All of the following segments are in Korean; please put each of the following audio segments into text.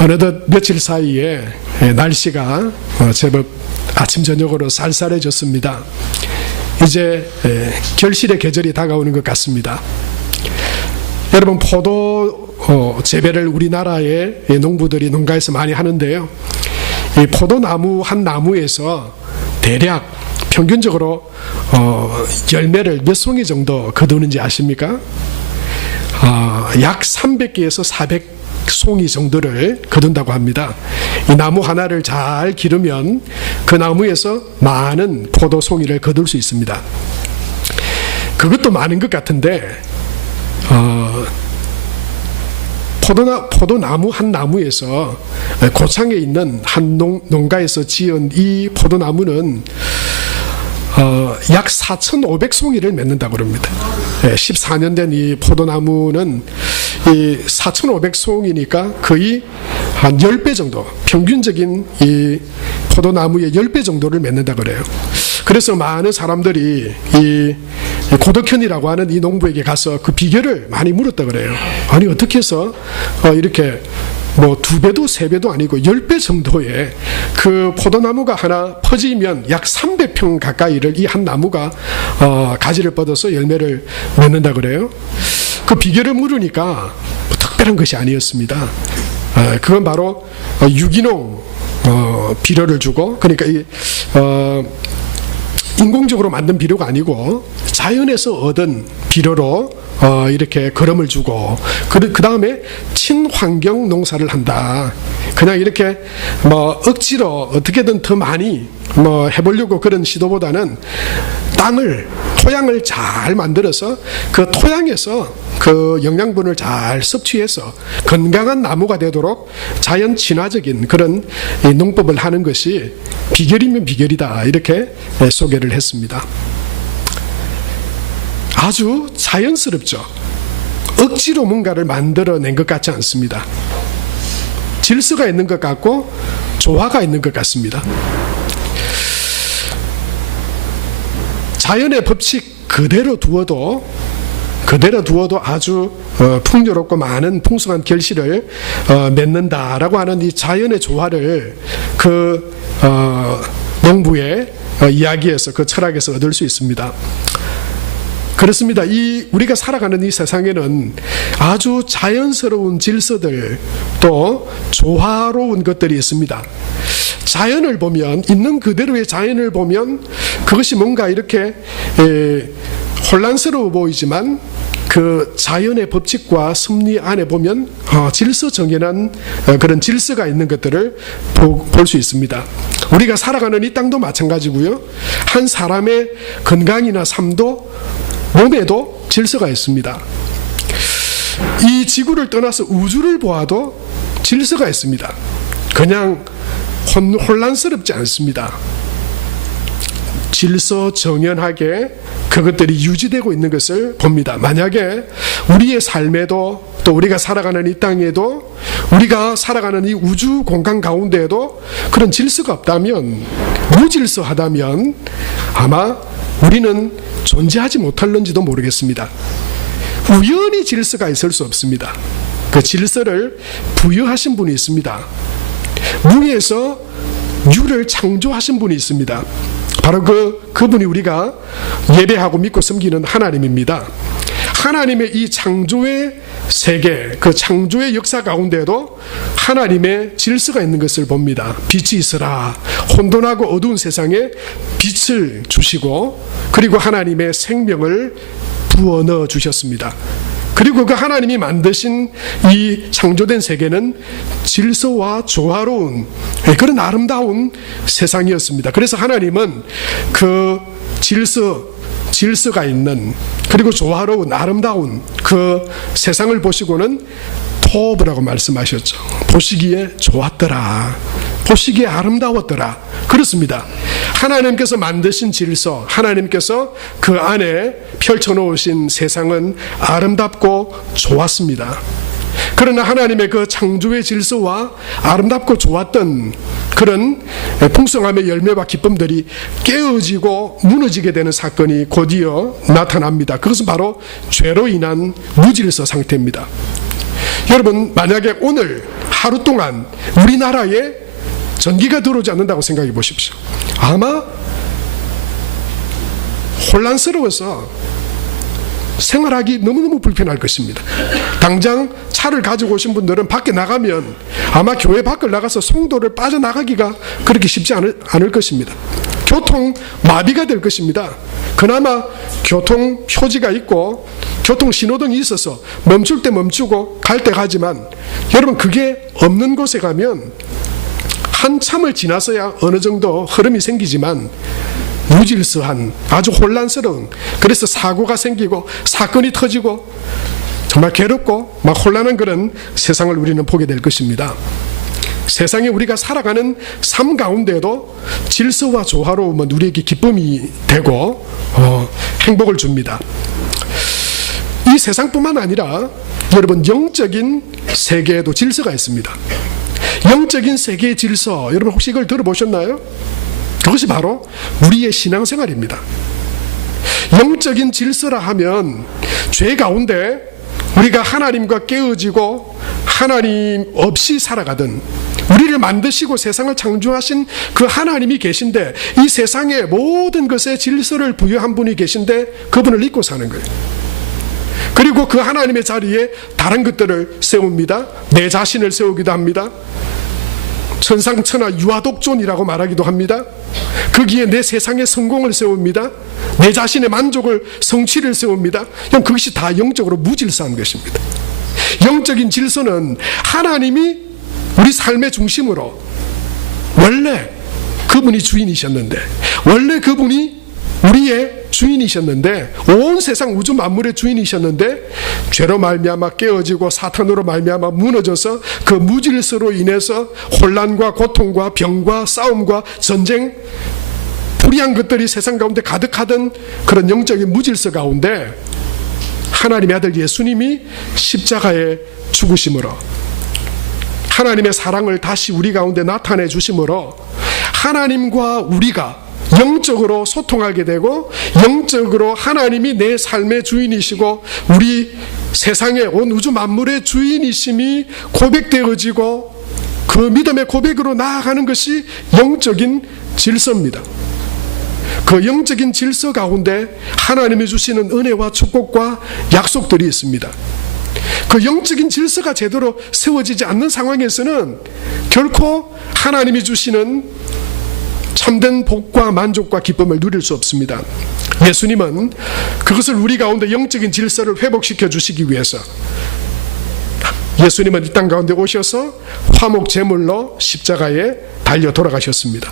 어느덧 며칠 사이에 날씨가 제법 아침 저녁으로 쌀쌀해졌습니다. 이제 결실의 계절이 다가오는 것 같습니다. 여러분, 포도 재배를 우리나라의 농부들이 농가에서 많이 하는데요. 이 포도나무 한 나무에서 대략 평균적으로 열매를 몇 송이 정도 거두는지 아십니까? 약 300개에서 400송이 정도를 거둔다고 합니다. 이 나무 하나를 잘 기르면 그 나무에서 많은 포도송이를 거둘 수 있습니다. 그것도 많은 것 같은데 포도나무 한 나무에서 고창에 있는 한 농가에서 지은 이 포도나무는 약 4,500송이를 맺는다고 합니다. 14년 된 이 포도나무는 이 4,500송이니까 거의 한 10배 정도, 평균적인 이 포도나무의 10배 정도를 맺는다고 그래요. 그래서 많은 사람들이 이 고덕현이라고 하는 이 농부에게 가서 그 비결을 많이 물었다 그래요. 아니, 어떻게 해서 이렇게 뭐 2배도 3배도 아니고 10배 정도의 그 포도나무가 하나 퍼지면 약 300평 가까이를 이 한 나무가 가지를 뻗어서 열매를 맺는다 그래요. 그 비결을 물으니까 뭐 특별한 것이 아니었습니다. 그건 바로 유기농 비료를 주고, 그러니까 인공적으로 만든 비료가 아니고 자연에서 얻은 비료로 이렇게 거름을 주고, 그 다음에 친환경 농사를 한다. 그냥 이렇게 뭐 억지로 어떻게든 더 많이 뭐 해보려고 그런 시도보다는 토양을 잘 만들어서 그 토양에서 그 영양분을 잘 섭취해서 건강한 나무가 되도록 자연 친화적인 그런 농법을 하는 것이 비결이면 비결이다, 이렇게 소개를 했습니다. 아주 자연스럽죠. 억지로 뭔가를 만들어낸 것 같지 않습니다. 질서가 있는 것 같고 조화가 있는 것 같습니다. 자연의 법칙 그대로 두어도 아주 풍요롭고 많은 풍성한 결실을 맺는다라고 하는 이 자연의 조화를 그 농부의 이야기에서, 그 철학에서 얻을 수 있습니다. 그렇습니다. 우리가 살아가는 이 세상에는 아주 자연스러운 질서들, 또 조화로운 것들이 있습니다. 자연을 보면, 있는 그대로의 자연을 보면 그것이 뭔가 이렇게 혼란스러워 보이지만 그 자연의 법칙과 섭리 안에 보면 질서 정연한 그런 질서가 있는 것들을 볼 수 있습니다. 우리가 살아가는 이 땅도 마찬가지고요. 한 사람의 건강이나 삶도, 몸에도 질서가 있습니다. 이 지구를 떠나서 우주를 보아도 질서가 있습니다. 그냥 혼란스럽지 않습니다. 질서 정연하게 그것들이 유지되고 있는 것을 봅니다. 만약에 우리의 삶에도, 또 우리가 살아가는 이 땅에도, 우리가 살아가는 이 우주 공간 가운데에도 그런 질서가 없다면, 무질서하다면 아마 우리는 존재하지 못할는지도 모르겠습니다. 우연히 질서가 있을 수 없습니다. 그 질서를 부여하신 분이 있습니다. 무에서 유를 창조하신 분이 있습니다. 바로 그분이 우리가 예배하고 믿고 섬기는 하나님입니다. 하나님의 이 창조의 세계, 그 창조의 역사 가운데도 하나님의 질서가 있는 것을 봅니다. 빛이 있으라, 혼돈하고 어두운 세상에 빛을 주시고, 그리고 하나님의 생명을 부어 넣어 주셨습니다. 그리고 그 하나님이 만드신 이 창조된 세계는 질서와 조화로운 그런 아름다운 세상이었습니다. 그래서 하나님은 그 질서가 있는, 그리고 조화로운 아름다운 그 세상을 보시고는 토브라고 말씀하셨죠. 보시기에 좋았더라, 보시기에 아름다웠더라. 그렇습니다. 하나님께서 만드신 질서, 하나님께서 그 안에 펼쳐놓으신 세상은 아름답고 좋았습니다. 그러나 하나님의 그 창조의 질서와 아름답고 좋았던 그런 풍성함의 열매와 기쁨들이 깨어지고 무너지게 되는 사건이 곧이어 나타납니다. 그것은 바로 죄로 인한 무질서 상태입니다. 여러분, 만약에 오늘 하루 동안 우리나라에 전기가 들어오지 않는다고 생각해 보십시오. 아마 혼란스러워서 생활하기 너무너무 불편할 것입니다. 당장 차를 가지고 오신 분들은 밖에 나가면 아마 교회 밖을 나가서 송도를 빠져나가기가 그렇게 쉽지 않을 것입니다. 교통 마비가 될 것입니다. 그나마 교통 표지가 있고 교통 신호등이 있어서 멈출 때 멈추고 갈 때 가지만, 여러분 그게 없는 곳에 가면 한참을 지나서야 어느 정도 흐름이 생기지만 무질서한, 아주 혼란스러운, 그래서 사고가 생기고 사건이 터지고 정말 괴롭고 막 혼란한 그런 세상을 우리는 보게 될 것입니다. 세상에 우리가 살아가는 삶 가운데도 질서와 조화로움은 우리에게 기쁨이 되고 행복을 줍니다. 이 세상뿐만 아니라 여러분 영적인 세계에도 질서가 있습니다. 영적인 세계의 질서, 여러분 혹시 이걸 들어보셨나요? 그것이 바로 우리의 신앙생활입니다. 영적인 질서라 하면 죄 가운데 우리가 하나님과 깨어지고 하나님 없이 살아가던, 우리를 만드시고 세상을 창조하신 그 하나님이 계신데 이 세상의 모든 것에 질서를 부여한 분이 계신데 그분을 잊고 사는 거예요. 그리고 그 하나님의 자리에 다른 것들을 세웁니다. 내 자신을 세우기도 합니다. 천상천하 유아독존이라고 말하기도 합니다. 거기에 내 세상의 성공을 세웁니다. 내 자신의 만족을, 성취를 세웁니다. 그것이 다 영적으로 무질서한 것입니다. 영적인 질서는 하나님이 우리 삶의 중심으로, 원래 그분이 주인이셨는데, 원래 그분이 우리의 주인이셨는데, 온 세상 우주 만물의 주인이셨는데 죄로 말미암아 깨어지고 사탄으로 말미암아 무너져서 그 무질서로 인해서 혼란과 고통과 병과 싸움과 전쟁, 불의한 것들이 세상 가운데 가득하던 그런 영적인 무질서 가운데 하나님의 아들 예수님이 십자가에 죽으심으로, 하나님의 사랑을 다시 우리 가운데 나타내 주심으로 하나님과 우리가 영적으로 소통하게 되고, 영적으로 하나님이 내 삶의 주인이시고 우리 세상의 온 우주 만물의 주인이심이 고백되어지고 그 믿음의 고백으로 나아가는 것이 영적인 질서입니다. 그 영적인 질서 가운데 하나님이 주시는 은혜와 축복과 약속들이 있습니다. 그 영적인 질서가 제대로 세워지지 않는 상황에서는 결코 하나님이 주시는 참된 복과 만족과 기쁨을 누릴 수 없습니다. 예수님은 그것을 우리 가운데 영적인 질서를 회복시켜 주시기 위해서 예수님은 이 땅 가운데 오셔서 화목 제물로 십자가에 달려 돌아가셨습니다.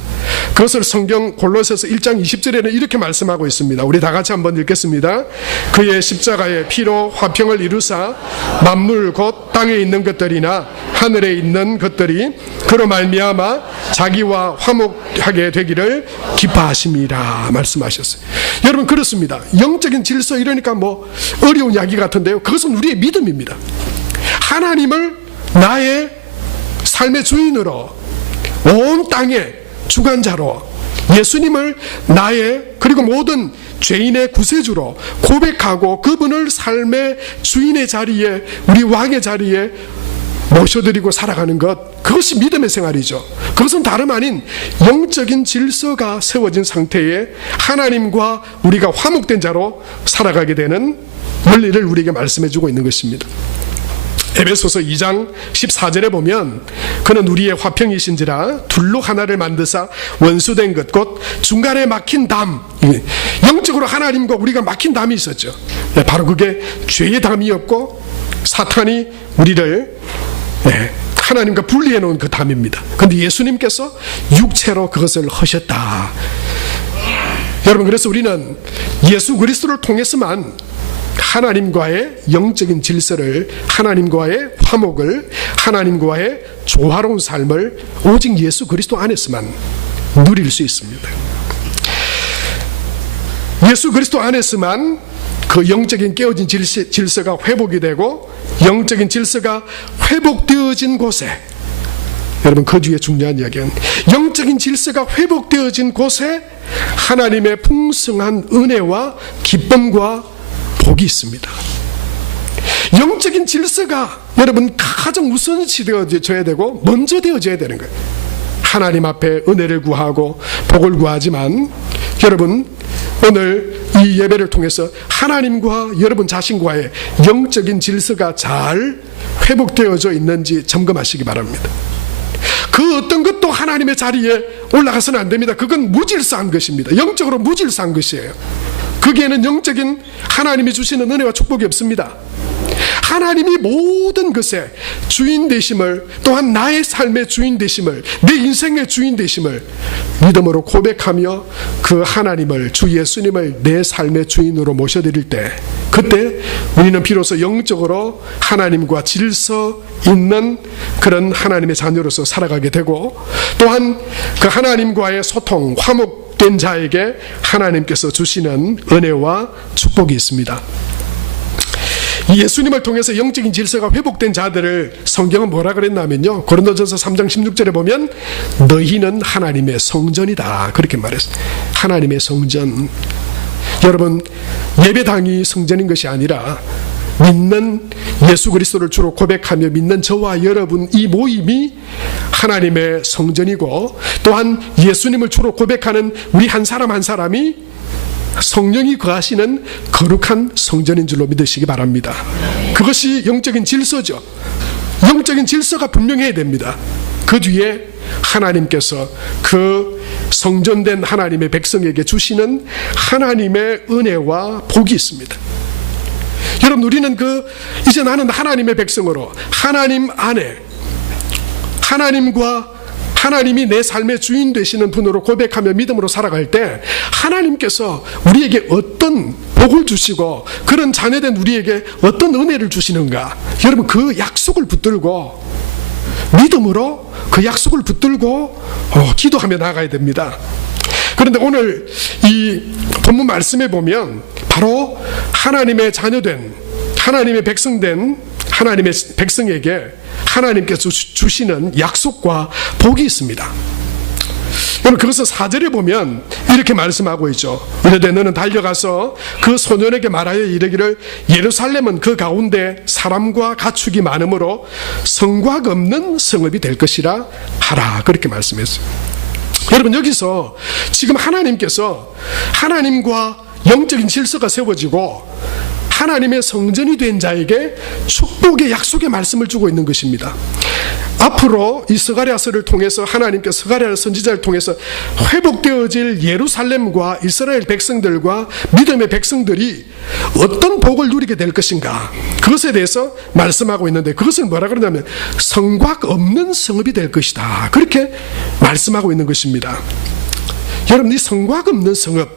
그것을 성경 골로새서 1장 20절에는 이렇게 말씀하고 있습니다. 우리 다 같이 한번 읽겠습니다. 그의 십자가의 피로 화평을 이루사 만물 곧 땅에 있는 것들이나 하늘에 있는 것들이 그로 말미암아 자기와 화목하게 되기를 기뻐하심이라 말씀하셨어요. 여러분 그렇습니다. 영적인 질서 이러니까 뭐 어려운 이야기 같은데요, 그것은 우리의 믿음입니다. 하나님을 나의 삶의 주인으로, 온 땅의 주관자로, 예수님을 나의, 그리고 모든 죄인의 구세주로 고백하고 그분을 삶의 주인의 자리에, 우리 왕의 자리에 모셔드리고 살아가는 것, 그것이 믿음의 생활이죠. 그것은 다름 아닌 영적인 질서가 세워진 상태에 하나님과 우리가 화목된 자로 살아가게 되는 원리를 우리에게 말씀해주고 있는 것입니다. 에베소서 2장 14절에 보면 그는 우리의 화평이신지라 둘로 하나를 만드사 원수된 것 곧 중간에 막힌 담, 영적으로 하나님과 우리가 막힌 담이 있었죠. 바로 그게 죄의 담이었고 사탄이 우리를 하나님과 분리해 놓은 그 담입니다. 그런데 예수님께서 육체로 그것을 하셨다. 여러분 그래서 우리는 예수 그리스도를 통해서만 하나님과의 영적인 질서를, 하나님과의 화목을, 하나님과의 조화로운 삶을 오직 예수 그리스도 안에서만 누릴 수 있습니다. 예수 그리스도 안에서만 그 영적인 깨어진 질서가 회복이 되고, 영적인 질서가 회복되어진 곳에, 여러분 그 뒤에 중요한 이야기는 영적인 질서가 회복되어진 곳에 하나님의 풍성한 은혜와 기쁨과 복이 있습니다. 영적인 질서가 여러분 가장 우선시 되어져야 되고 먼저 되어져야 되는 거예요. 하나님 앞에 은혜를 구하고 복을 구하지만 여러분 오늘 이 예배를 통해서 하나님과 여러분 자신과의 영적인 질서가 잘 회복되어져 있는지 점검하시기 바랍니다. 그 어떤 것도 하나님의 자리에 올라가서는 안 됩니다. 그건 무질서한 것입니다. 영적으로 무질서한 것이에요. 거기에는 영적인 하나님이 주시는 은혜와 축복이 없습니다. 하나님이 모든 것의 주인 되심을, 또한 나의 삶의 주인 되심을, 내 인생의 주인 되심을 믿음으로 고백하며 그 하나님을, 주 예수님을 내 삶의 주인으로 모셔드릴 때, 그때 우리는 비로소 영적으로 하나님과 질서 있는 그런 하나님의 자녀로서 살아가게 되고, 또한 그 하나님과의 소통, 화목된 자에게 하나님께서 주시는 은혜와 축복이 있습니다. 예수님을 통해서 영적인 질서가 회복된 자들을 성경은 뭐라 그랬냐면요, 고린도전서 3장 16절에 보면 너희는 하나님의 성전이다 그렇게 말했어요. 하나님의 성전. 여러분, 예배당이 성전인 것이 아니라 믿는 예수 그리스도를 주로 고백하며 믿는 저와 여러분 이 모임이 하나님의 성전이고, 또한 예수님을 주로 고백하는 우리 한 사람 한 사람이 성령이 거하시는 거룩한 성전인 줄로 믿으시기 바랍니다. 그것이 영적인 질서죠. 영적인 질서가 분명해야 됩니다. 그 뒤에 하나님께서 그 성전된 하나님의 백성에게 주시는 하나님의 은혜와 복이 있습니다. 여러분, 우리는 이제 나는 하나님의 백성으로 하나님 안에 하나님이 내 삶의 주인 되시는 분으로 고백하며 믿음으로 살아갈 때 하나님께서 우리에게 어떤 복을 주시고 그런 자녀된 우리에게 어떤 은혜를 주시는가, 여러분 그 약속을 붙들고 믿음으로 그 약속을 붙들고 기도하며 나아가야 됩니다. 그런데 오늘 이 본문 말씀에 보면 바로 하나님의 자녀된, 하나님의 백성된 하나님의 백성에게 하나님께서 주시는 약속과 복이 있습니다. 여러분, 그것을 4절에 보면 이렇게 말씀하고 있죠. 이르되 너는 달려가서 그 소년에게 말하여 이르기를 예루살렘은 그 가운데 사람과 가축이 많으므로 성곽 없는 성읍이 될 것이라 하라 그렇게 말씀했어요. 여러분, 여기서 지금 하나님께서 하나님과 영적인 질서가 세워지고 하나님의 성전이 된 자에게 축복의 약속의 말씀을 주고 있는 것입니다. 앞으로 이 스가랴서를 통해서 하나님께 스가랴 선지자를 통해서 회복되어질 예루살렘과 이스라엘 백성들과 믿음의 백성들이 어떤 복을 누리게 될 것인가, 그것에 대해서 말씀하고 있는데, 그것을 뭐라 그러냐면 성곽 없는 성읍이 될 것이다 그렇게 말씀하고 있는 것입니다. 여러분, 이 성곽 없는 성읍,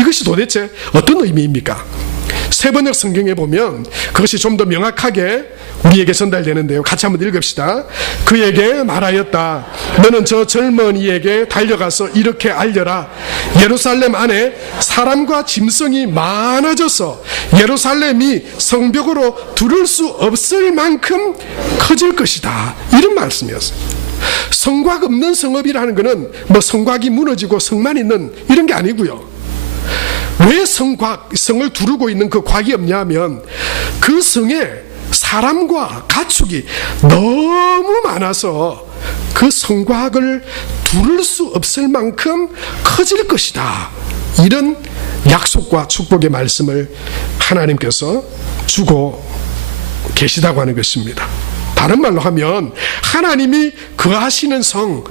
이것이 도대체 어떤 의미입니까? 세번역 성경에 보면 그것이 좀 더 명확하게 우리에게 전달되는데요. 같이 한번 읽읍시다. 그에게 말하였다. 너는 저 젊은이에게 달려가서 이렇게 알려라. 예루살렘 안에 사람과 짐승이 많아져서 예루살렘이 성벽으로 두를 수 없을 만큼 커질 것이다. 이런 말씀이었어요. 성곽 없는 성읍이라는 것은 뭐 성곽이 무너지고 성만 있는 이런 게 아니고요. 왜 성을 두르고 있는 그 곽이 없냐면 그 성에 사람과 가축이 너무 많아서 그 성곽을 두를 수 없을 만큼 커질 것이다. 이런 약속과 축복의 말씀을 하나님께서 주고 계시다고 하는 것입니다. 다른 말로 하면 하나님이 거하시는 성,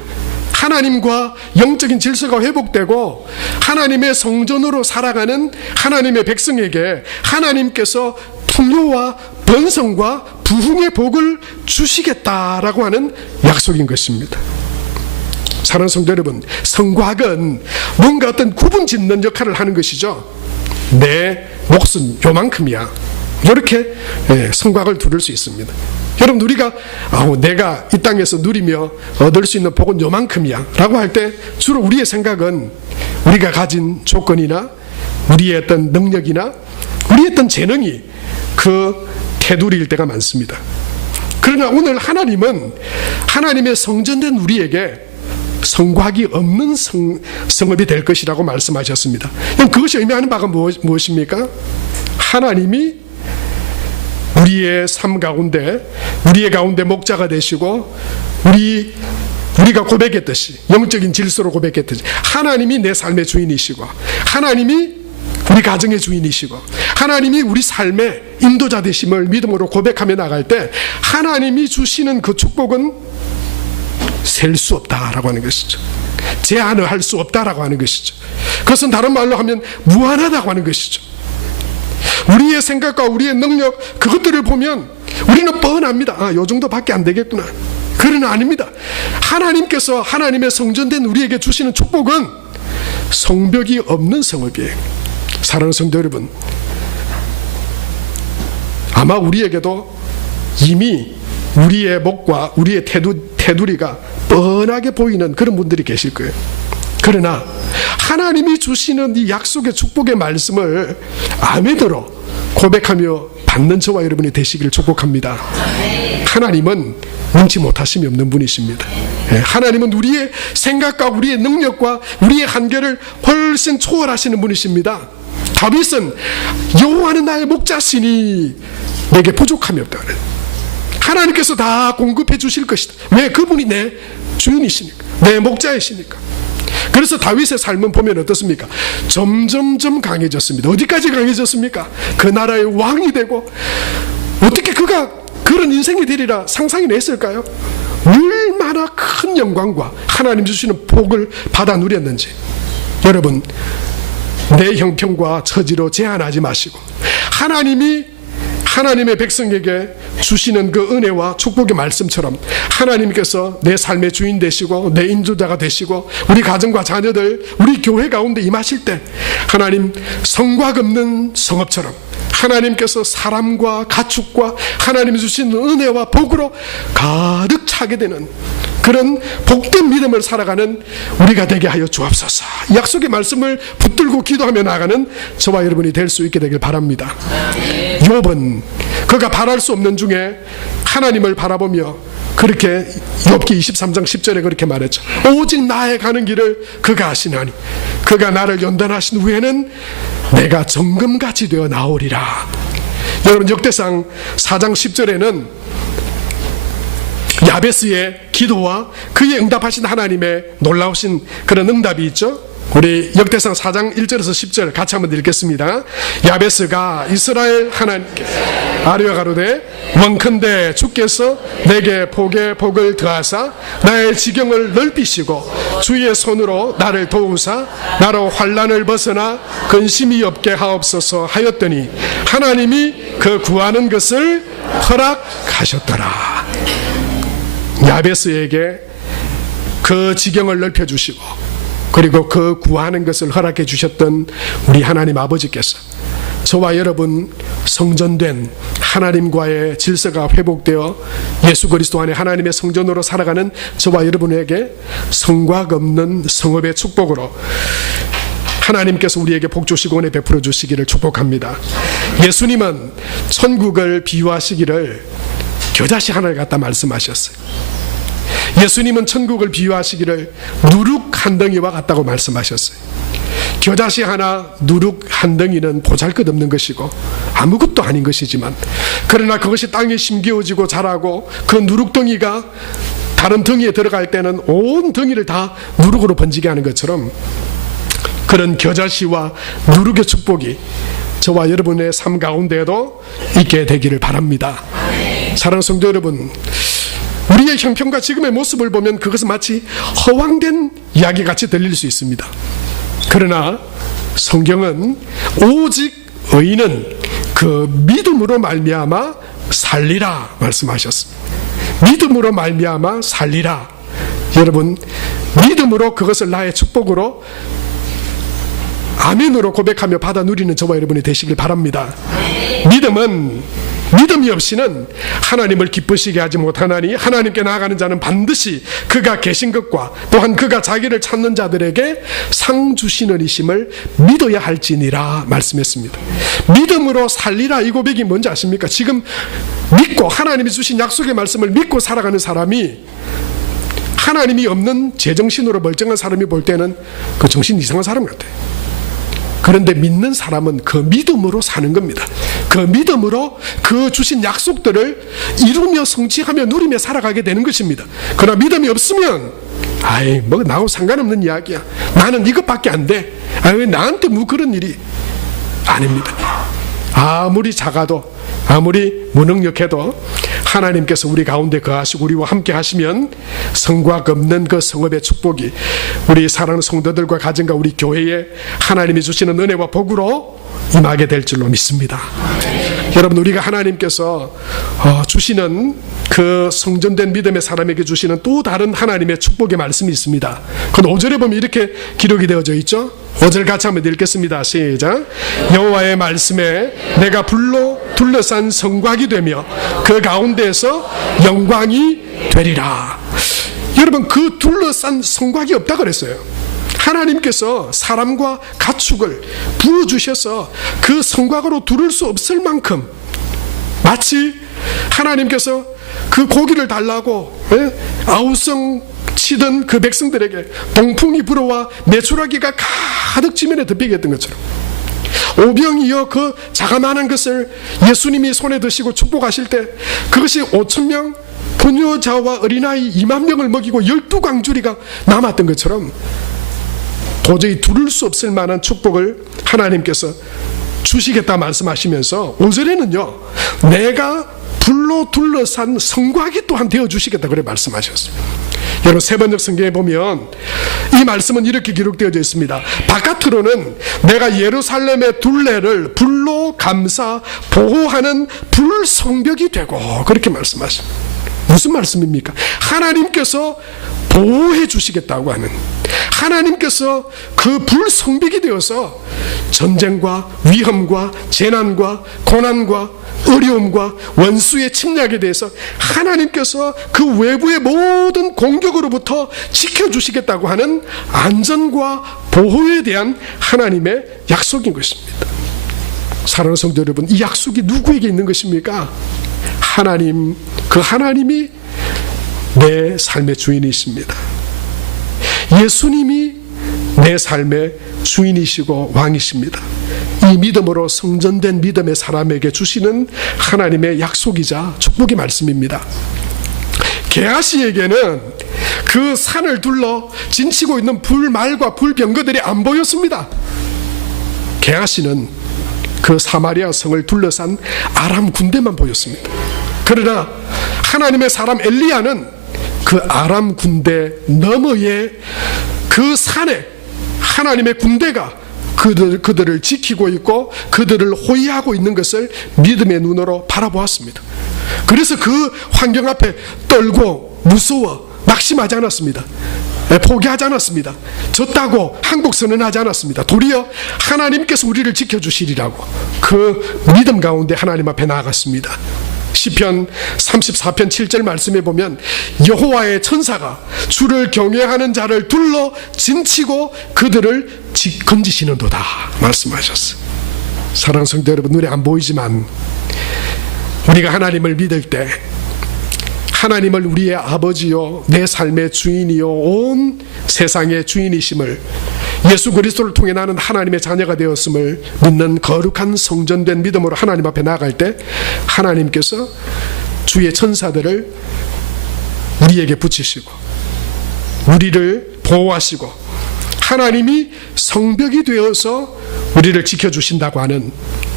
하나님과 영적인 질서가 회복되고 하나님의 성전으로 살아가는 하나님의 백성에게 하나님께서 풍요와 번성과 부흥의 복을 주시겠다라고 하는 약속인 것입니다. 사랑하는 성도 여러분, 성곽은 뭔가 어떤 구분 짓는 역할을 하는 것이죠. 내 몫은 요만큼이야, 이렇게 성곽을 두를 수 있습니다. 여러분, 우리가 내가 이 땅에서 누리며 얻을 수 있는 복은 요만큼이야 라고 할 때 주로 우리의 생각은 우리가 가진 조건이나 우리의 어떤 능력이나 우리의 어떤 재능이 그 테두리일 때가 많습니다. 그러나 오늘 하나님은 하나님의 성전된 우리에게 성곽이 없는 성읍이 될 것이라고 말씀하셨습니다. 그럼 그것이 의미하는 바가 무엇입니까? 하나님이 우리의 삶 가운데, 우리의 가운데 목자가 되시고, 우리가 고백했듯이, 영적인 질서로 고백했듯이 하나님이 내 삶의 주인이시고, 하나님이 우리 가정의 주인이시고, 하나님이 우리 삶의 인도자 되심을 믿음으로 고백하며 나갈 때 하나님이 주시는 그 축복은 셀 수 없다라고 하는 것이죠. 제한을 할 수 없다라고 하는 것이죠. 그것은 다른 말로 하면 무한하다고 하는 것이죠. 우리의 생각과 우리의 능력, 그것들을 보면 우리는 뻔합니다. 요 정도밖에 안 되겠구나. 그러나 아닙니다. 하나님께서 하나님의 성전된 우리에게 주시는 축복은 성벽이 없는 성읍이에요. 사랑하는 성도 여러분, 아마 우리에게도 이미 우리의 목과 우리의 테두리가 뻔하게 보이는 그런 분들이 계실 거예요. 그러나 하나님이 주시는 이 약속의 축복의 말씀을 아멘으로 고백하며 받는 저와 여러분이 되시기를 축복합니다. 하나님은 능치 못하심이 없는 분이십니다. 하나님은 우리의 생각과 우리의 능력과 우리의 한계를 훨씬 초월하시는 분이십니다. 다윗은 여호와는 나의 목자시니 내게 부족함이 없다 그래요. 하나님께서 다 공급해 주실 것이다. 왜? 그분이 내 주인이시니까, 내 목자이시니까. 그래서 다윗의 삶은 보면 어떻습니까? 점점점 강해졌습니다. 어디까지 강해졌습니까? 그 나라의 왕이 되고, 어떻게 그가 그런 인생이 되리라 상상이 냈을까요? 얼마나 큰 영광과 하나님 주시는 복을 받아 누렸는지. 여러분, 내 형편과 처지로 제한하지 마시고 하나님의 백성에게 주시는 그 은혜와 축복의 말씀처럼 하나님께서 내 삶의 주인 되시고 내 인도자가 되시고 우리 가정과 자녀들, 우리 교회 가운데 임하실 때 하나님 성곽 없는 성읍처럼 하나님께서 사람과 가축과 하나님이 주신 은혜와 복으로 가득 차게 되는 그런 복된 믿음을 살아가는 우리가 되게 하여 주옵소서. 약속의 말씀을 붙들고 기도하며 나가는 저와 여러분이 될 수 있게 되길 바랍니다. 욥은 그가 바랄 수 없는 중에 하나님을 바라보며 그렇게 욥기 23장 10절에 그렇게 말했죠. 오직 나의 가는 길을 그가 아시나니 그가 나를 연단하신 후에는 내가 정금같이 되어 나오리라. 여러분, 역대상 4장 10절에는 야베스의 기도와 그의 응답하신 하나님의 놀라우신 그런 응답이 있죠. 우리 역대상 4장 1절에서 10절 같이 한번 읽겠습니다. 야베스가 이스라엘 하나님께 아뢰어 가로되 원컨대 주께서 내게 복에 복을 더하사 나의 지경을 넓히시고 주의 손으로 나를 도우사 나로 환난을 벗어나 근심이 없게 하옵소서 하였더니 하나님이 그 구하는 것을 허락하셨더라. 야베스에게 그 지경을 넓혀주시고 그리고 그 구하는 것을 허락해 주셨던 우리 하나님 아버지께서 저와 여러분 성전된 하나님과의 질서가 회복되어 예수 그리스도 안에 하나님의 성전으로 살아가는 저와 여러분에게 성곽 없는 성읍의 축복으로 하나님께서 우리에게 복 주시고 은혜 베풀어 주시기를 축복합니다. 예수님은 천국을 비유하시기를 겨자씨 하나를 갖다 말씀하셨어요. 예수님은 천국을 비유하시기를 누룩 한 덩이와 같다고 말씀하셨어요. 겨자씨 하나, 누룩 한 덩이는 보잘것없는 것이고 아무것도 아닌 것이지만 그러나 그것이 땅에 심겨지고 자라고 그 누룩덩이가 다른 덩이에 들어갈 때는 온 덩이를 다 누룩으로 번지게 하는 것처럼 그런 겨자씨와 누룩의 축복이 저와 여러분의 삶 가운데에도 있게 되기를 바랍니다. 사랑하는 성도 여러분, 우리의 형편과 지금의 모습을 보면 그것은 마치 허황된 이야기같이 들릴 수 있습니다. 그러나 성경은 오직 의인은 그 믿음으로 말미암아 살리라 말씀하셨습니다. 믿음으로 말미암아 살리라. 여러분, 믿음으로 그것을 나의 축복으로 아멘으로 고백하며 받아 누리는 저와 여러분이 되시길 바랍니다. 믿음이 없이는 하나님을 기쁘시게 하지 못하나니 하나님께 나아가는 자는 반드시 그가 계신 것과 또한 그가 자기를 찾는 자들에게 상 주시는 이심을 믿어야 할지니라 말씀했습니다. 믿음으로 살리라 이 고백이 뭔지 아십니까? 지금 믿고 하나님이 주신 약속의 말씀을 믿고 살아가는 사람이 하나님이 없는 제정신으로 멀쩡한 사람이 볼 때는 그 정신 이상한 사람 같아요. 그런데 믿는 사람은 그 믿음으로 사는 겁니다. 그 믿음으로 그 주신 약속들을 이루며 성취하며 누리며 살아가게 되는 것입니다. 그러나 믿음이 없으면 아이 뭐 나하고 상관없는 이야기야. 나는 이것밖에 안 돼. 왜 나한테 뭐 그런 일이 아닙니다. 아무리 작아도 아무리 무능력해도 하나님께서 우리 가운데 거하시고 우리와 함께 하시면 성곽 없는 그 성읍의 축복이 우리 사랑하는 성도들과 가정과 우리 교회에 하나님이 주시는 은혜와 복으로 임하게 될 줄로 믿습니다. 여러분, 우리가 하나님께서 주시는 그 성전된 믿음의 사람에게 주시는 또 다른 하나님의 축복의 말씀이 있습니다. 그건 5절에 보면 이렇게 기록이 되어져 있죠. 5절 같이 한번 읽겠습니다. 시작. 여호와의 말씀에 내가 불로 둘러싼 성곽이 되며 그 가운데에서 영광이 되리라. 여러분, 그 둘러싼 성곽이 없다 그랬어요. 하나님께서 사람과 가축을 부어주셔서 그 성곽으로 두를 수 없을 만큼 마치 하나님께서 그 고기를 달라고 아우성 치던 그 백성들에게 동풍이 불어와 메추라기가 가득 지면에 덮이게 했던 것처럼 오병이어 그 자그마한 것을 예수님이 손에 드시고 축복하실 때 그것이 5,000명 부녀자와 어린아이 20,000명을 먹이고 12광주리가 남았던 것처럼 도저히 두를 수 없을 만한 축복을 하나님께서 주시겠다 말씀하시면서 5절에는요 내가 불로 둘러싼 성곽이 또한 되어주시겠다 그래 말씀하셨어요. 여러분, 세번역 성경에 보면 이 말씀은 이렇게 기록되어져 있습니다. 바깥으로는 내가 예루살렘의 둘레를 불로 감싸 보호하는 불성벽이 되고 그렇게 말씀하십니다. 무슨 말씀입니까? 하나님께서 보호해 주시겠다고 하는, 하나님께서 그 불성벽이 되어서 전쟁과 위험과 재난과 고난과 어려움과 원수의 침략에 대해서 하나님께서 그 외부의 모든 공격으로부터 지켜주시겠다고 하는 안전과 보호에 대한 하나님의 약속인 것입니다. 사랑하는 성도 여러분, 이 약속이 누구에게 있는 것입니까? 하나님, 그 하나님이 내 삶의 주인이십니다. 예수님이 내 삶의 주인이시고 왕이십니다. 이 믿음으로 성전된 믿음의 사람에게 주시는 하나님의 약속이자 축복의 말씀입니다. 게하시에게는 그 산을 둘러 진치고 있는 불말과 불병거들이 안 보였습니다. 게하시는 그 사마리아 성을 둘러싼 아람 군대만 보였습니다. 그러나 하나님의 사람 엘리야는 그 아람 군대 너머에 그 산에 하나님의 군대가 그들을 지키고 있고 그들을 호위하고 있는 것을 믿음의 눈으로 바라보았습니다. 그래서 그 환경 앞에 떨고 무서워 낙심하지 않았습니다. 포기하지 않았습니다. 졌다고 항복 선언하지 않았습니다. 도리어 하나님께서 우리를 지켜주시리라고 그 믿음 가운데 하나님 앞에 나아갔습니다. 시편 34편 7절 말씀에 보면 여호와의 천사가 주를 경외하는 자를 둘러 진치고 그들을 건지시는도다 말씀하셨어요. 사랑하는 성도 여러분, 눈에 안 보이지만 우리가 하나님을 믿을 때 하나님을 우리의 아버지요 내 삶의 주인이요 온 세상의 주인이심을 예수 그리스도를 통해 나는 하나님의 자녀가 되었음을 믿는 거룩한 성전된 믿음으로 하나님 앞에 나아갈 때 하나님께서 주의 천사들을 우리에게 붙이시고 우리를 보호하시고 하나님이 성벽이 되어서 우리를 지켜주신다고 하는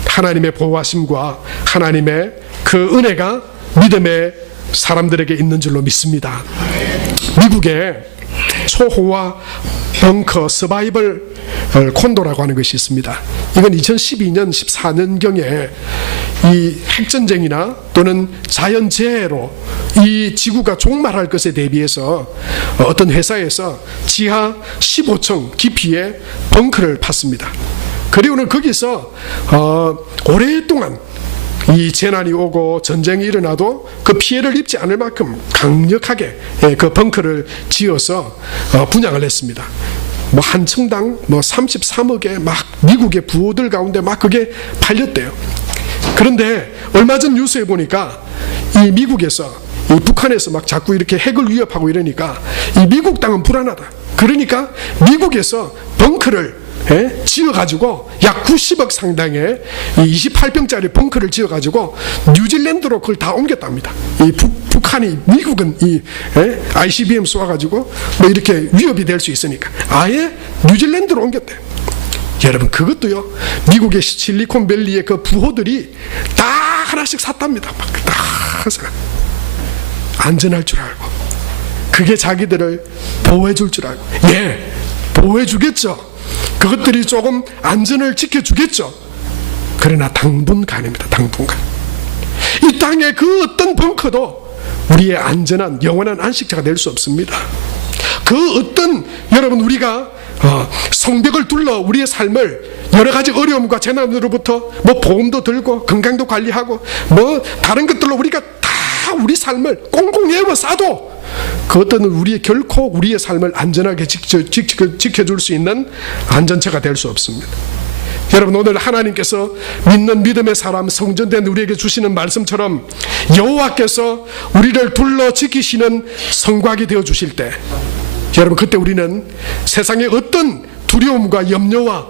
하나님의 보호하심과 하나님의 그 은혜가 믿음의 사람들에게 있는 줄로 믿습니다. 미국에 초호화 벙커 서바이벌 콘도라고 하는 것이 있습니다. 이건 2012년 14년경에 이 핵전쟁이나 또는 자연재해로 이 지구가 종말할 것에 대비해서 어떤 회사에서 지하 15층 깊이의 벙커를 팠습니다. 그리고는 거기서 오랫동안 이 재난이 오고 전쟁이 일어나도 그 피해를 입지 않을 만큼 강력하게 그 벙커를 지어서 분양을 했습니다. 뭐 한 층당 뭐 33억에 막 미국의 부호들 가운데 막 그게 팔렸대요. 그런데 얼마 전 뉴스에 보니까 이 미국에서 이 북한에서 막 자꾸 이렇게 핵을 위협하고 이러니까 이 미국 땅은 불안하다. 그러니까 미국에서 벙커를 지어가지고 약 90억 상당의 28평짜리 벙커를 지어가지고 뉴질랜드로 그걸 다 옮겼답니다. 이 북한이, 미국은 이 ICBM 쏘아가지고 뭐 이렇게 위협이 될 수 있으니까 아예 뉴질랜드로 옮겼대요. 여러분, 그것도요, 미국의 실리콘밸리의 그 부호들이 다 하나씩 샀답니다. 막 다 안전할 줄 알고, 그게 자기들을 보호해 줄 줄 알고, 보호해 주겠죠. 그것들이 조금 안전을 지켜주겠죠. 그러나 당분간입니다. 당분간. 이 땅의 그 어떤 벙커도 우리의 안전한 영원한 안식처가 될 수 없습니다. 그 어떤, 여러분, 우리가 성벽을 둘러 우리의 삶을 여러 가지 어려움과 재난으로부터 뭐 보험도 들고 건강도 관리하고 뭐 다른 것들로 우리가 다 우리 삶을 꽁꽁 에워싸도 그 어떤 우리의 결코 우리의 삶을 안전하게 지켜줄 수 있는 안전처가 될 수 없습니다. 여러분, 오늘 하나님께서 믿는 믿음의 사람, 성전된 우리에게 주시는 말씀처럼 여호와께서 우리를 둘러 지키시는 성곽이 되어 주실 때, 여러분, 그때 우리는 세상의 어떤 두려움과 염려와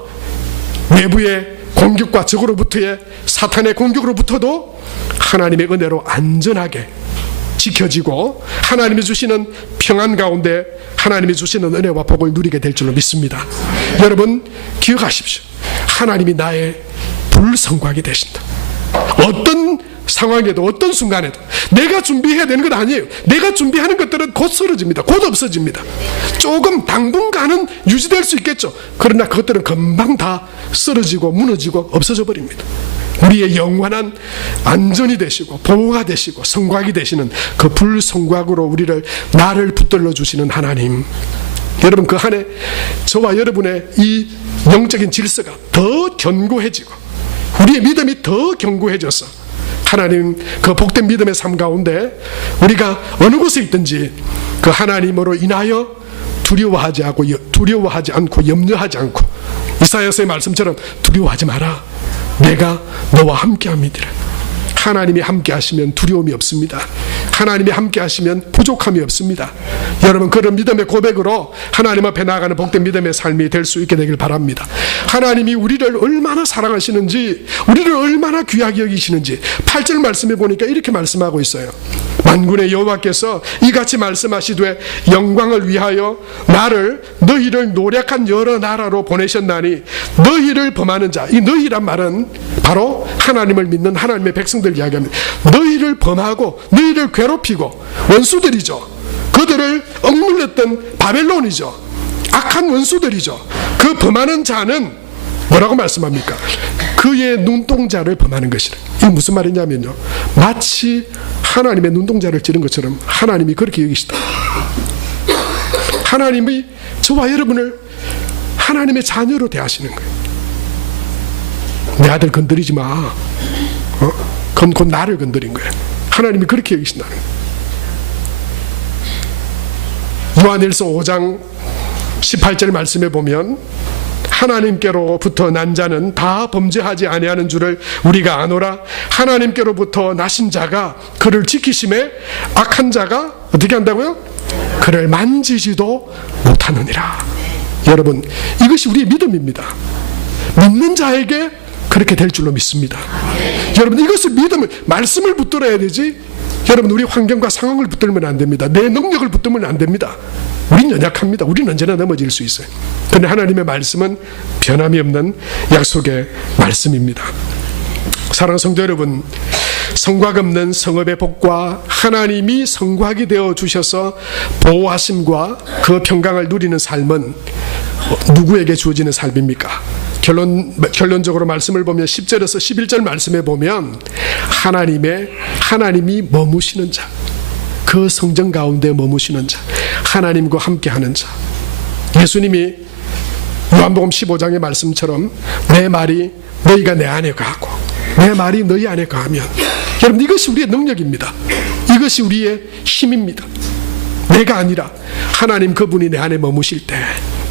외부의 공격과 적으로부터의 사탄의 공격으로부터도 하나님의 은혜로 안전하게 지켜지고 하나님이 주시는 평안 가운데 하나님이 주시는 은혜와 복을 누리게 될 줄로 믿습니다. 여러분, 기억하십시오. 하나님이 나의 불성곽이 되신다. 어떤 상황에도 어떤 순간에도 내가 준비해야 되는 건 아니에요. 내가 준비하는 것들은 곧 쓰러집니다. 곧 없어집니다. 조금 당분간은 유지될 수 있겠죠. 그러나 그것들은 금방 다 쓰러지고 무너지고 없어져 버립니다. 우리의 영원한 안전이 되시고 보호가 되시고 성곽이 되시는 그 불성곽으로 우리를, 나를 붙들러 주시는 하나님, 여러분, 그 안에 저와 여러분의 이 영적인 질서가 더 견고해지고 우리의 믿음이 더 견고해져서 하나님 그 복된 믿음의 삶 가운데 우리가 어느 곳에 있든지 그 하나님으로 인하여 두려워하지 않고 염려하지 않고, 이사야서의 말씀처럼 두려워하지 마라, 내가 너와 함께합니다. 하나님이 함께 하시면 두려움이 없습니다. 하나님이 함께 하시면 부족함이 없습니다. 여러분, 그런 믿음의 고백으로 하나님 앞에 나아가는 복된 믿음의 삶이 될 수 있게 되길 바랍니다. 하나님이 우리를 얼마나 사랑하시는지, 우리를 얼마나 귀하게 여기시는지 8절 말씀에 보니까 이렇게 말씀하고 있어요. 만군의 여호와께서 이같이 말씀하시되 영광을 위하여 나를, 너희를 노력한 여러 나라로 보내셨나니 너희를 범하는 자, 이 너희란 말은 바로 하나님을 믿는 하나님의 백성들 이야기합니다. 너희를 범하고 너희를 괴롭히고, 원수들이죠. 그들을 억눌렸던 바벨론이죠. 악한 원수들이죠. 그 범하는 자는 뭐라고 말씀합니까? 그의 눈동자를 범하는 것이라. 이게 무슨 말이냐면요, 마치 하나님의 눈동자를 찌른 것처럼 하나님이 그렇게 여기시다. 하나님이 저와 여러분을 하나님의 자녀로 대하시는 거예요. 내 아들 건드리지 마. 그건 곧 나를 건드린 거예요. 하나님이 그렇게 여기신다는 거예요. 요한일서 5장 18절 말씀에 보면 하나님께로부터 난 자는 다 범죄하지 아니하는 줄을 우리가 아노라. 하나님께로부터 나신 자가 그를 지키심에 악한 자가 어떻게 한다고요? 그를 만지지도 못하느니라. 여러분, 이것이 우리의 믿음입니다. 믿는 자에게 그렇게 될 줄로 믿습니다. 여러분, 이것을 믿음을, 말씀을 붙들어야 되지, 여러분, 우리 환경과 상황을 붙들면 안 됩니다. 내 능력을 붙들면 안 됩니다. 우린 연약합니다. 우리는 언제나 넘어질 수 있어요. 그런데 하나님의 말씀은 변함이 없는 약속의 말씀입니다. 사랑하는 성도 여러분, 성곽 없는 성읍의 복과 하나님이 성곽이 되어 주셔서 보호하심과 그 평강을 누리는 삶은 누구에게 주어지는 삶입니까? 결론적으로 말씀을 보면 10절에서 11절 말씀에 보면 하나님이 머무시는 자, 그 성전 가운데 머무시는 자, 하나님과 함께하는 자. 예수님이 요한복음 15장의 말씀처럼 내 말이 너희가 내 안에 거하고 내 말이 너희 안에 거하면, 여러분, 이것이 우리의 능력입니다. 이것이 우리의 힘입니다. 내가 아니라 하나님 그분이 내 안에 머무실 때,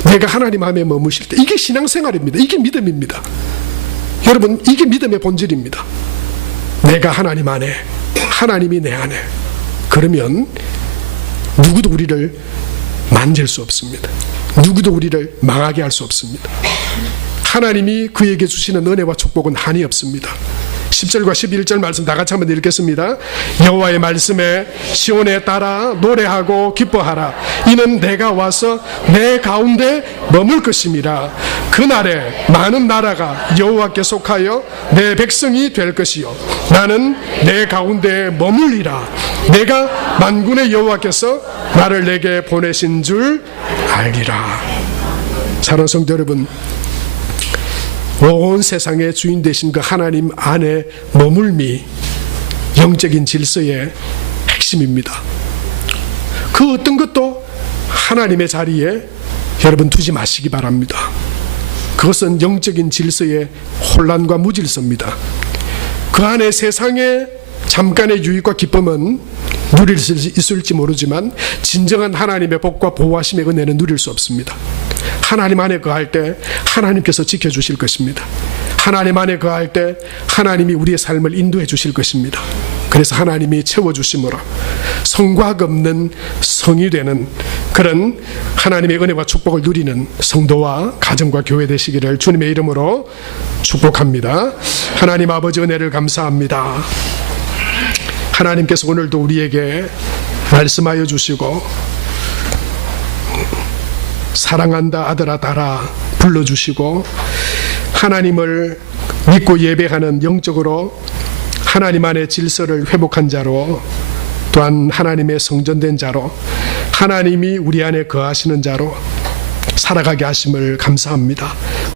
내가 하나님 안에 머무실 때, 이게 신앙생활입니다. 이게 믿음입니다. 여러분, 이게 믿음의 본질입니다. 내가 하나님 안에, 하나님이 내 안에, 그러면 누구도 우리를 만질 수 없습니다. 누구도 우리를 망하게 할 수 없습니다. 하나님이 그에게 주시는 은혜와 축복은 한이 없습니다. 10절과 11절 말씀 다 같이 한번 읽겠습니다. 여호와의 말씀에 시온에 따라 노래하고 기뻐하라. 이는 내가 와서 내 가운데 머물 것임이라. 그날에 많은 나라가 여호와께 속하여 내 백성이 될 것이요 나는 내 가운데 머물리라. 내가 만군의 여호와께서 나를 내게 보내신 줄 알리라. 사랑하는 성도 여러분, 온 세상의 주인 되신 그 하나님 안에 머물미 영적인 질서의 핵심입니다. 그 어떤 것도 하나님의 자리에 여러분 두지 마시기 바랍니다. 그것은 영적인 질서의 혼란과 무질서입니다. 그 안에 세상의 잠깐의 유익과 기쁨은 누릴 수 있을지 모르지만 진정한 하나님의 복과 보호하심의 은혜는 누릴 수 없습니다. 하나님 안에 거할 때 하나님께서 지켜주실 것입니다. 하나님 안에 거할 때 하나님이 우리의 삶을 인도해 주실 것입니다. 그래서 하나님이 채워주심으로 성과가 없는 성이 되는 그런 하나님의 은혜와 축복을 누리는 성도와 가정과 교회 되시기를 주님의 이름으로 축복합니다. 하나님 아버지 은혜를 감사합니다. 하나님께서 오늘도 우리에게 말씀하여 주시고 사랑한다 아들아 달아 불러주시고 하나님을 믿고 예배하는 영적으로 하나님 안의 질서를 회복한 자로 또한 하나님의 성전된 자로 하나님이 우리 안에 거하시는 자로 살아가게 하심을 감사합니다.